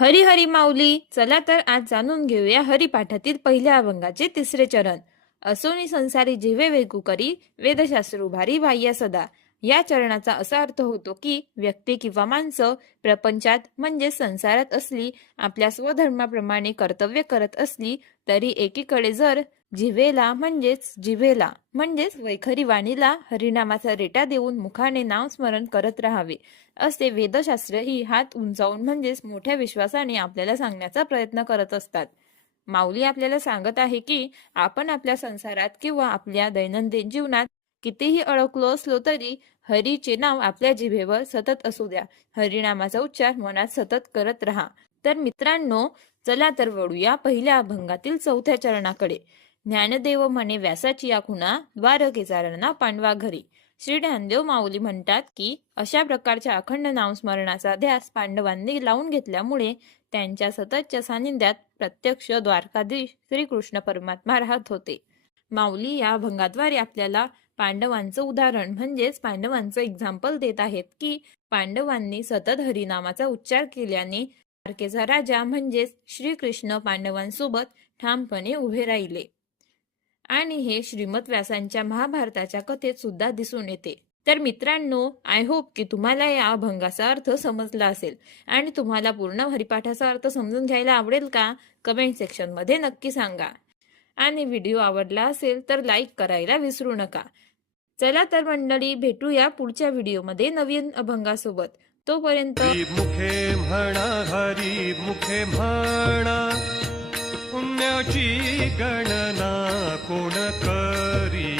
हरी हरी माऊली. चला तर आज जाणून घेऊया हरिपाठातील पहिल्या अभंगाचे तिसरे चरण. असोनी संसारी जेवे वेगू करी, वेदशास्त्र उभारी बाह्य सदा. या चरणाचा असा अर्थ होतो की व्यक्ती किंवा माणसं प्रपंचात म्हणजे संसारात असली, आपल्या स्वधर्माप्रमाणे कर्तव्य करत असली तरी एकीकडे जर जिभेला म्हणजेच वैखरी वाणीला हरिनामाचा रेटा देऊन मुखाने नाव स्मरण करत राहावे असे वेदशास्त्र ही हात उंचावून म्हणजेच मोठ्या विश्वासाने आपल्याला सांगण्याचा प्रयत्न करत असतात. माऊली आपल्याला सांगत आहे की आपण आपल्या संसारात किंवा आपल्या दैनंदिन जीवनात कितीही अडकलो असलो तरी हरीचे नाव आपल्या जिभेवर सतत असू द्या. हरिनामाचा उच्चार मनात सतत करत राहा. तर मित्रांनो, चला तर वळूया पहिल्या अभंगातील चौथ्या चरणाकडे. ज्ञानदेव म्हणे व्यासाची या खुणा, द्वारकेचा रणा पांडवा घरी. श्री ज्ञानदेव माऊली म्हणतात की अशा प्रकारच्या अखंड नामस्मरणाचा ध्यास पांडवांनी लावून घेतल्यामुळे त्यांच्या सततच्या सानिध्यात प्रत्यक्ष द्वारकाधीश श्रीकृष्ण परमात्मा राहत होते. माऊली या अभंगाद्वारे आपल्याला पांडवांचं उदाहरण म्हणजेच पांडवांचं एक्झाम्पल देत आहेत की पांडवांनी सतत हरिनामाचा उच्चार केल्याने द्वारकेचा राजा म्हणजेच श्रीकृष्ण पांडवांसोबत ठामपणे उभे राहिले. आणि हे श्रीमद व्यासांच्या महाभारताच्या कथेत सुद्धा दिसून येते. तर मित्रांनो, आय होप की तुम्हाला या अभंगाचा अर्थ समजला असेल. आणि तुम्हाला पूर्ण हरिपाठाचा अर्थ समजून घ्यायला आवडेल का? कमेंट सेक्शन मध्ये नक्की सांगा. आणि व्हिडिओ आवडला असेल तर लाईक करायला विसरू नका. चला तर मंडळी, भेटूया पुढच्या व्हिडिओमध्ये नवीन अभंगासोबत. तोपर्यंत मुखे म्हणा हरी मुखे म्हणा, पुण्याची गणना कोण करी.